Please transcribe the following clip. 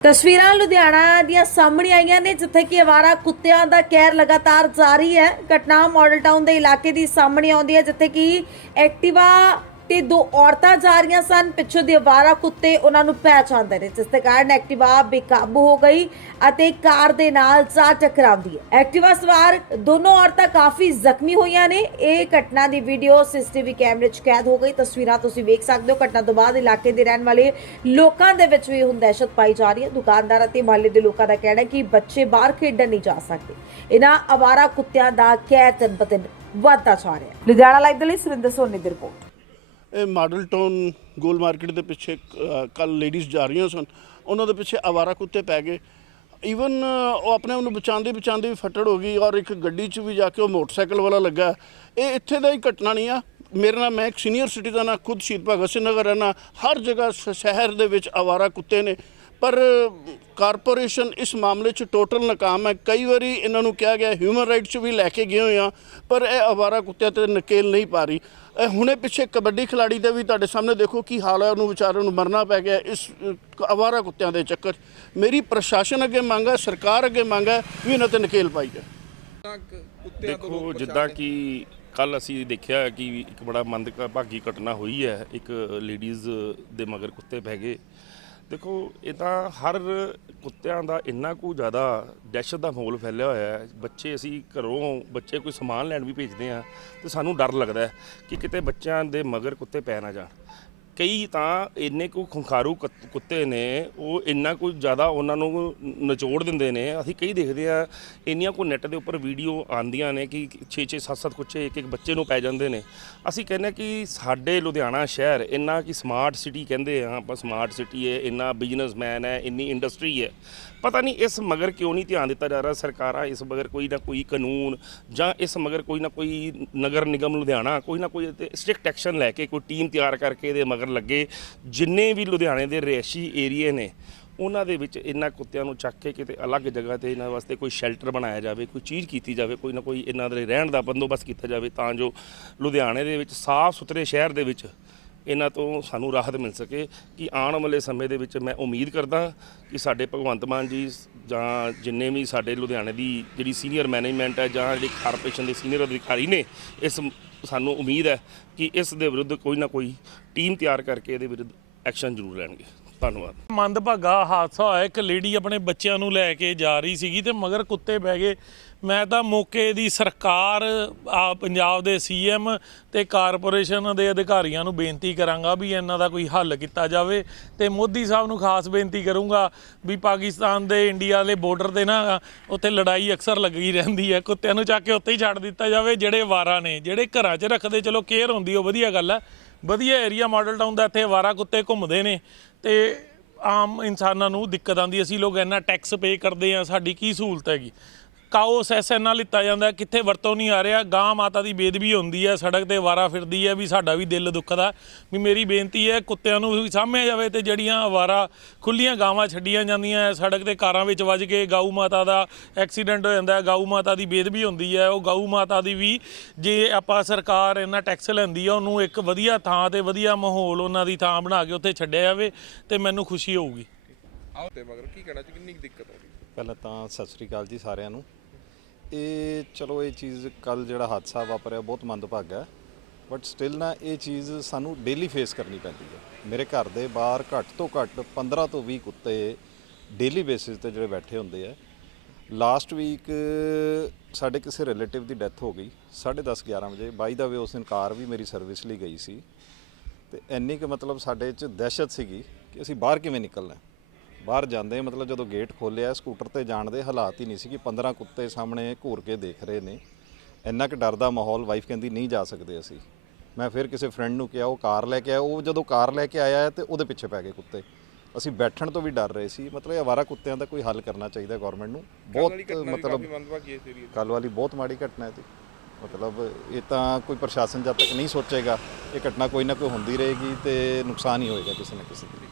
ਤਸਵੀਰਾਂ ਲੁਧਿਆਣਾ ਦੀਆਂ ਸਾਹਮਣੇ ਆਈਆਂ ਨੇ, ਜਿੱਥੇ ਕਿ ਅਵਾਰਾ ਕੁੱਤਿਆਂ ਦਾ ਕਹਿਰ ਲਗਾਤਾਰ ਜਾਰੀ ਹੈ। ਘਟਨਾ ਮਾਡਲ ਟਾਊਨ ਦੇ ਇਲਾਕੇ ਦੀ ਸਾਹਮਣੇ ਆਉਂਦੀ ਹੈ, ਜਿੱਥੇ ਕਿ ਐਕਟਿਵਾ ਤੇ ਦੋ ਔਰਤਾਂ ਜਾ ਰਹੀਆਂ ਸਨ। ਪਿੱਛੋਂ ਦੇ ਅਵਾਰਾ ਕੁੱਤੇ ਉਹਨਾਂ ਨੂੰ ਪਹਿਚਾਣਦੇ ਨੇ, ਜਿਸ ਦੇ ਕਾਰਨ ਐਕਟਿਵਾ ਬੇਕਾਬੂ ਹੋ ਗਈ ਅਤੇ ਕਾਰ ਦੇ ਨਾਲ ਜਾ ਟਕਰਾਉਂਦੀ ਹੈ। ਐਕਟਿਵਾ ਸਵਾਰ ਦੋਨੋਂ ਔਰਤਾਂ ਕਾਫੀ ਜ਼ਖਮੀ ਹੋਈਆਂ ਨੇ। ਇਹ ਘਟਨਾ ਦੀ ਵੀਡੀਓ ਸੀਸੀਟੀਵੀ ਕੈਮਰੇ 'ਚ ਕੈਦ ਹੋ ਗਈ। ਤਸਵੀਰਾਂ ਤੁਸੀਂ ਵੇਖ ਸਕਦੇ ਹੋ। ਘਟਨਾ ਤੋਂ ਬਾਅਦ ਇਲਾਕੇ ਦੇ ਰਹਿਣ ਵਾਲੇ ਲੋਕਾਂ ਦੇ ਵਿੱਚ ਵੀ ਹੁਣ ਦਹਿਸ਼ਤ ਪਾਈ ਜਾ ਰਹੀ ਹੈ। ਦੁਕਾਨਦਾਰ ਅਤੇ ਮੁਹੱਲੇ ਦੇ ਲੋਕਾਂ ਦਾ ਕਹਿਣਾ ਹੈ ਕਿ ਬੱਚੇ ਬਾਹਰ ਖੇਡਣ ਨਹੀਂ ਜਾ ਸਕਦੇ। ਇਹਨਾਂ ਅਵਾਰਾ ਕੁੱਤਿਆਂ ਦਾ ਕਹਿਰ ਦਿਨ ਬ ਦਿਨ ਵੱਧਦਾ ਜਾ ਰਿਹਾ ਲੁਧਿਆਣਾ ਲਾਈਵ ਦੇ ਲਈ ਸੁਰਿੰਦਰ ਸੋਨੀ ਦੀ ਰਿਪੋਰਟ। ਇਹ ਮਾਡਲ ਟਾਊਨ ਗੋਲ ਮਾਰਕੀਟ ਦੇ ਪਿੱਛੇ ਕੱਲ ਲੇਡੀਜ਼ ਜਾ ਰਹੀਆਂ ਸਨ। ਉਹਨਾਂ ਦੇ ਪਿੱਛੇ ਆਵਾਰਾ ਕੁੱਤੇ ਪੈ ਗਏ। ਈਵਨ ਉਹ ਆਪਣੇ ਉਹਨੂੰ ਨੂੰ ਬਚਾਉਂਦੇ ਬਚਾਉਂਦੇ ਵੀ ਫਟੜ ਹੋ ਗਈ ਔਰ ਇੱਕ ਗੱਡੀ 'ਚ ਵੀ ਜਾ ਕੇ ਉਹ ਮੋਟਰਸਾਈਕਲ ਵਾਲਾ ਲੱਗਾ। ਇਹ ਇੱਥੇ ਦਾ ਹੀ ਘਟਨਾ ਨਹੀਂ ਆ। ਮੇਰੇ ਨਾਲ ਮੈਂ ਇੱਕ ਸੀਨੀਅਰ ਸਿਟੀਜ਼ਨ ਆ ਖੁਦ ਸ਼ਹੀਦ ਭਗਤ ਸਿੰਘ ਨਗਰ ਰਹਿਣਾ ਹਰ ਜਗ੍ਹਾ ਸ਼- ਸ਼ਹਿਰ ਦੇ ਵਿੱਚ ਆਵਾਰਾ ਕੁੱਤੇ ਨੇ। ਪਰ ਕਾਰਪੋਰੇਸ਼ਨ ਇਸ ਮਾਮਲੇ 'ਚ ਟੋਟਲ ਨਾਕਾਮ ਹੈ। ਕਈ ਵਾਰੀ ਇਹਨਾਂ ਨੂੰ ਕਿਹਾ ਗਿਆ ਹਿਊਮਨ ਰਾਈਟਸ 'ਚ ਵੀ ਲੈ ਕੇ ਗਏ ਹੋਏ ਆ, ਪਰ ਇਹ ਆਵਾਰਾ ਕੁੱਤਿਆਂ ਤੇ ਨਕੇਲ ਨਹੀਂ ਪਾ ਰਹੀ। ਹੁਣੇ ਪਿੱਛੇ ਕਬੱਡੀ ਖਿਲਾੜੀ ਦੇ ਵੀ ਤੁਹਾਡੇ ਸਾਹਮਣੇ ਦੇਖੋ ਕੀ ਹਾਲ ਹੈ ਉਹਨੂੰ ਵਿਚਾਰੇ ਨੂੰ ਮਰਨਾ ਪੈ ਗਿਆ ਇਸ ਅ, ਆਵਾਰਾ ਕੁੱਤਿਆਂ ਦੇ ਚੱਕਰ 'ਚ। ਮੇਰੀ ਪ੍ਰਸ਼ਾਸਨ ਅੱਗੇ ਮੰਗ ਹੈ ਸਰਕਾਰ ਅੱਗੇ ਮੰਗ ਹੈ ਵੀ ਇਹਨਾਂ ਤੇ ਨਕੇਲ ਪਾਈ ਜਾਏ ਦੇਖੋ ਜਿੱਦਾਂ ਕਿ ਕੱਲ ਅਸੀਂ ਦੇਖਿਆ ਕਿ ਇੱਕ ਬੜਾ ਮੰਦਭਾਗੀ ਘਟਨਾ ਹੋਈ ਹੈ। ਇੱਕ ਲੇਡੀਜ਼ ਦੇ ਮਗਰ ਕੁੱਤੇ ਪੈ ਗਏ। ਦੇਖੋ, ਇਹ ਤਾਂ ਹਰ ਕੁੱਤਿਆਂ ਦਾ ਇੰਨਾ ਕੁ ਜ਼ਿਆਦਾ ਦਹਿਸ਼ਤ ਦਾ ਮਾਹੌਲ ਫੈਲਿਆ ਹੋਇਆ ਹੈ। ਬੱਚੇ ਅਸੀਂ ਘਰੋਂ ਬੱਚੇ ਕੋਈ ਸਮਾਨ ਲੈਣ ਵੀ ਭੇਜਦੇ ਆ ਤੇ ਸਾਨੂੰ ਡਰ ਲੱਗਦਾ ਹੈ ਕਿ ਕਿਤੇ ਬੱਚਿਆਂ ਦੇ ਮਗਰ ਕੁੱਤੇ ਪੈ ਨਾ ਜਾਣ। ਕਈ ਤਾਂ ਇੰਨੇ ਕੁ ਖੁੰਖਾਰੂ ਕੁੱਤ- ਕੁੱਤੇ ਨੇ, ਉਹ ਇੰਨਾ ਕੁ ਜ਼ਿਆਦਾ ਉਹਨਾਂ ਨੂੰ ਨਿਚੋੜ ਦਿੰਦੇ ਨੇ। ਅਸੀਂ ਕਈ ਦੇਖਦੇ ਆ ਇੰਨੀਆਂ ਕੋ ਨੈੱਟ ਦੇ ਉੱਪਰ ਵੀਡੀਓ ਆਉਂਦੀਆਂ ਨੇ ਕਿ 6-6 7-7 ਕੁੱਚੇ ਇੱਕ ਇੱਕ ਬੱਚੇ ਨੂੰ ਪੈ ਜਾਂਦੇ ਨੇ। ਅਸੀਂ ਕਹਿੰਦੇ ਹਾਂ ਕਿ ਸਾਡੇ ਲੁਧਿਆਣਾ ਸ਼ਹਿਰ ਇੰਨਾ ਕਿ ਸਮਾਰਟ ਸਿਟੀ ਕਹਿੰਦੇ ਆ ਆਪਾਂ ਸਮਾਰਟ ਸਿਟੀ ਹੈ, ਇੰਨਾ ਬਿਜ਼ਨਸਮੈਨ ਹੈ, ਇੰਨੀ ਇੰਡਸਟਰੀ ਹੈ। ਪਤਾ ਨਹੀਂ ਇਸ ਮਗਰ ਕਿਉਂ ਨਹੀਂ ਧਿਆਨ ਦਿੱਤਾ ਜਾ ਰਿਹਾ ਸਰਕਾਰਾਂ ਇਸ ਮਗਰ ਕੋਈ ਨਾ ਕੋਈ ਕਾਨੂੰਨ ਜਾਂ ਇਸ ਮਗਰ ਕੋਈ ਨਾ ਕੋਈ ਨਗਰ ਨਿਗਮ ਲੁਧਿਆਣਾ ਕੋਈ ਨਾ ਕੋਈ ਸਟ੍ਰਿਕਟ ਐਕਸ਼ਨ ਲੈ ਕੇ ਕੋਈ ਟੀਮ ਤਿਆਰ ਕਰਕੇ ਇਹਦੇ ਮਗਰ ਲੱਗੇ। ਜਿੰਨੇ ਵੀ ਲੁਧਿਆਣੇ ਦੇ ਰਿਹਾਇਸ਼ੀ ਏਰੀਏ ਨੇ, ਉਹਨਾਂ ਦੇ ਵਿੱਚ ਇਹਨਾਂ ਕੁੱਤਿਆਂ ਨੂੰ ਚੱਕ ਕੇ ਕਿਤੇ ਅਲੱਗ ਜਗ੍ਹਾ ਤੇ ਇਹਨਾਂ ਵਾਸਤੇ ਕੋਈ ਸ਼ੈਲਟਰ ਬਣਾਇਆ ਜਾਵੇ, ਕੋਈ ਚੀਜ਼ ਕੀਤੀ ਜਾਵੇ, ਕੋਈ ਨਾ ਕੋਈ ਇਹਨਾਂ ਦੇ ਰਹਿਣ ਦਾ ਬੰਦੋਬਸਤ ਕੀਤਾ ਜਾਵੇ, ਤਾਂ ਜੋ ਲੁਧਿਆਣੇ ਦੇ ਵਿੱਚ ਸਾਫ਼ ਸੁਥਰੇ ਸ਼ਹਿਰ ਦੇ ਵਿੱਚ ਇਹਨਾਂ ਤੋਂ ਸਾਨੂੰ ਰਾਹਤ ਮਿਲ ਸਕੇ ਕਿ ਆਉਣ ਵਾਲੇ ਸਮੇਂ ਦੇ ਵਿੱਚ ਮੈਂ ਉਮੀਦ ਕਰਦਾ ਕਿ ਸਾਡੇ ਭਗਵੰਤ ਮਾਨ ਜੀ ਜਾਂ ਜਿੰਨੇ ਵੀ ਸਾਡੇ ਲੁਧਿਆਣੇ ਦੀ ਜਿਹੜੀ ਸੀਨੀਅਰ ਮੈਨੇਜਮੈਂਟ ਹੈ ਜਾਂ ਜਿਹੜੀ ਕਾਰਪੋਰੇਸ਼ਨ ਦੇ ਸੀਨੀਅਰ ਅਧਿਕਾਰੀ ਨੇ ਇਸ ਸਾਨੂੰ ਉਮੀਦ ਹੈ ਕਿ ਇਸ ਦੇ ਵਿਰੁੱਧ ਕੋਈ ਨਾ ਕੋਈ ਟੀਮ ਤਿਆਰ ਕਰਕੇ ਇਹਦੇ ਵਿਰੁੱਧ ਐਕਸ਼ਨ ਜ਼ਰੂਰ ਲੈਣਗੇ। ਧੰਨਵਾਦ। ਮੰਦਭਾਗਾ ਹਾਦਸਾ ਹੋਇਆ, ਇੱਕ ਲੇਡੀ ਆਪਣੇ ਬੱਚਿਆਂ ਨੂੰ ਲੈ ਕੇ ਜਾ ਰਹੀ ਸੀਗੀ ਤੇ ਮਗਰ ਕੁੱਤੇ ਬਹਿ ਗਏ। ਮੈਂ ਤਾਂ ਮੌਕੇ ਦੀ ਸਰਕਾਰ, ਆ ਪੰਜਾਬ ਦੇ ਸੀਐਮ ਤੇ ਕਾਰਪੋਰੇਸ਼ਨ ਦੇ ਅਧਿਕਾਰੀਆਂ ਨੂੰ ਬੇਨਤੀ ਕਰਾਂਗਾ ਵੀ ਇਹਨਾਂ ਦਾ ਕੋਈ ਹੱਲ ਕੀਤਾ ਜਾਵੇ ਤੇ ਮੋਦੀ ਸਾਹਿਬ ਨੂੰ ਖਾਸ ਬੇਨਤੀ ਕਰੂੰਗਾ ਵੀ ਪਾਕਿਸਤਾਨ ਦੇ ਇੰਡੀਆ ਦੇ ਬਾਰਡਰ ਤੇ ਨਾ, ਉੱਥੇ ਲੜਾਈ ਅਕਸਰ ਲੱਗੀ ਰਹਿੰਦੀ ਹੈ। ਕੁੱਤਿਆਂ ਨੂੰ ਚੱਕ ਕੇ ਉੱਥੇ ਹੀ ਛੱਡ ਦਿੱਤਾ ਜਾਵੇ, ਜਿਹੜੇ ਵਾਰਾ ਨੇ, ਜਿਹੜੇ ਘਰਾਂ 'ਚ ਰੱਖਦੇ, ਚਲੋ ਕੇਅਰ ਹੁੰਦੀ, ਉਹ ਵਧੀਆ ਗੱਲ ਹੈ। ਵਧੀਆ ਏਰੀਆ ਮਾਡਲ ਟਾਊਨ ਦਾ ਇੱਥੇ ਵਾਰਾ ਕੁੱਤੇ ਘੁੰਮਦੇ ਨੇ। ਤੇ ਆਮ ਇਨਸਾਨਾਂ ਨੂੰ ਦਿੱਕਤ ਆਉਂਦੀ ਅਸੀਂ ਲੋਕ ਇੰਨਾ ਟੈਕਸ ਪੇ ਕਰਦੇ ਆ ਸਾਡੀ ਕੀ ਸਹੂਲਤ ਹੈਗੀ? ਕਾਓ ਸੈਸ ਨਾਲ ਲਿੱਤਾ ਜਾਂਦਾ ਕਿੱਥੇ ਵਰਤੋਂ ਨਹੀਂ ਆ ਰਿਹਾ ਗਾਂ ਮਾਤਾ ਦੀ ਬੇਦਬੀ ਹੁੰਦੀ ਹੈ ਸੜਕ ਤੇ ਵਾਰਾ ਫਿਰਦੀ ਹੈ ਵੀ ਸਾਡਾ ਵੀ ਦਿਲ ਦੁਖਦਾ। ਵੀ ਮੇਰੀ ਬੇਨਤੀ ਹੈ ਕੁੱਤਿਆਂ ਨੂੰ ਵੀ ਸਾਂਭਿਆ ਜਾਵੇ ਤੇ ਜਿਹੜੀਆਂ ਵਾਰਾ ਖੁੱਲੀਆਂ ਗਾਵਾਂ ਛੱਡੀਆਂ ਜਾਂਦੀਆਂ ਹੈ, ਸੜਕ ਤੇ ਕਾਰਾਂ ਵਿੱਚ ਵੱਜ ਕੇ ਗਾਊ ਮਾਤਾ ਦਾ ਐਕਸੀਡੈਂਟ ਹੋ ਜਾਂਦਾ ਹੈ ਗਾਊ ਮਾਤਾ ਦੀ ਬੇਦਬੀ ਹੁੰਦੀ ਹੈ ਉਹ ਗਾਊ ਮਾਤਾ ਦੀ ਵੀ ਜੇ ਆਪਾਂ ਸਰਕਾਰ ਇਹਨਾਂ ਟੈਕਸ ਲੈਂਦੀ ਆ ਉਹਨੂੰ ਇੱਕ ਵਧੀਆ ਥਾਂ ਤੇ ਵਧੀਆ ਮਾਹੌਲ ਉਹਨਾਂ ਦੀ ਥਾਂ ਬਣਾ ਕੇ ਉੱਥੇ ਛੱਡਿਆ ਜਾਵੇ ਤੇ ਮੈਨੂੰ ਖੁਸ਼ੀ ਹੋਊਗੀ। ਆਓ ਤੇ ਮਗਰ ਕੀ ਕਹਿਣਾ ਚ ਕਿੰਨੀ ਕੁ ਦਿੱਕਤ ਆਉਂਦੀ? ਪਹਿਲਾਂ ਤਾਂ ਸਤਿ ਸ੍ਰੀ ਅਕਾਲ ਜੀ ਸਾਰਿਆਂ ਨੂੰ। ਇਹ ਚਲੋ, ਇਹ ਚੀਜ਼ ਕੱਲ ਜਿਹੜਾ ਹਾਦਸਾ ਵਾਪਰਿਆ, ਬਹੁਤ ਮੰਦਭਾਗਾ ਹੈ। ਬਟ ਸਟਿਲ ਨਾ, ਇਹ ਚੀਜ਼ ਸਾਨੂੰ ਡੇਲੀ ਫੇਸ ਕਰਨੀ ਪੈਂਦੀ ਹੈ। ਮੇਰੇ ਘਰ ਦੇ ਬਾਹਰ ਘੱਟ ਤੋਂ ਘੱਟ 15 ਤੋਂ 20 ਕੁੱਤੇ ਡੇਲੀ ਬੇਸਿਸ ਤੇ ਜਿਹੜੇ ਬੈਠੇ ਹੁੰਦੇ ਆ। ਲਾਸਟ ਵੀਕ ਸਾਡੇ ਕਿਸੇ ਰਿਲੇਟਿਵ ਦੀ ਡੈਥ ਹੋ ਗਈ। 10:30 11 ਵਜੇ। ਬਾਈ ਦਾ ਵੇ ਉਸ ਦਿਨ ਕਾਰ ਵੀ ਮੇਰੀ ਸਰਵਿਸ ਲਈ ਗਈ ਸੀ। ਤੇ ਇੰਨੀ ਕਿ ਮਤਲਬ ਸਾਡੇ 'ਚ ਦਹਿਸ਼ਤ ਸੀਗੀ ਕਿ ਅਸੀਂ ਬਾਹਰ ਕਿਵੇਂ ਨਿਕਲਣਾ ਬਾਹਰ ਜਾਂਦੇ ਮਤਲਬ ਜਦੋਂ ਗੇਟ ਖੋਲਿਆ ਸਕੂਟਰ ਤੇ ਜਾਣ ਦੇ ਹਾਲਾਤ ਹੀ ਨਹੀਂ ਸੀ ਕਿ 15 ਕੁੱਤੇ ਸਾਹਮਣੇ ਘੂਰ ਕੇ ਦੇਖ ਰਹੇ ਨੇ। ਇੰਨਾ ਕਿ ਡਰ ਦਾ ਮਾਹੌਲ ਵਾਈਫ ਕਹਿੰਦੀ ਨਹੀਂ ਜਾ ਸਕਦੇ ਅਸੀਂ। ਮੈਂ ਫਿਰ ਕਿਸੇ ਫਰੈਂਡ ਨੂੰ ਕਿਹਾ ਉਹ ਕਾਰ ਲੈ ਕੇ ਆਇਆ। ਉਹ ਜਦੋਂ ਕਾਰ ਲੈ ਕੇ ਆਇਆ ਤੇ ਉਹਦੇ ਪਿੱਛੇ ਪੈ ਗਏ ਕੁੱਤੇ। ਅਸੀਂ ਬੈਠਣ ਤੋਂ ਵੀ ਡਰ ਰਹੇ ਸੀ। ਮਤਲਬ ਇਹ ਅਵਾਰਾ ਕੁੱਤਿਆਂ ਦਾ ਕੋਈ ਹੱਲ ਕਰਨਾ ਚਾਹੀਦਾ ਗਵਰਨਮੈਂਟ ਨੂੰ। ਬਹੁਤ ਮਤਲਬ ਕੱਲ ਵਾਲੀ ਬਹੁਤ ਮਾੜੀ ਘਟਨਾ ਹੈ ਜੀ। ਮਤਲਬ ਇਹ ਤਾਂ ਕੋਈ ਪ੍ਰਸ਼ਾਸਨ ਜਦ ਤੱਕ ਨਹੀਂ ਸੋਚੇਗਾ ਇਹ ਘਟਨਾ ਕੋਈ ਨਾ ਕੋਈ ਹੁੰਦੀ ਰਹੇਗੀ ਤੇ ਨੁਕਸਾਨ ਹੀ ਹੋਏਗਾ ਕਿਸੇ ਨਾ ਕਿਸੇ ਦੇ।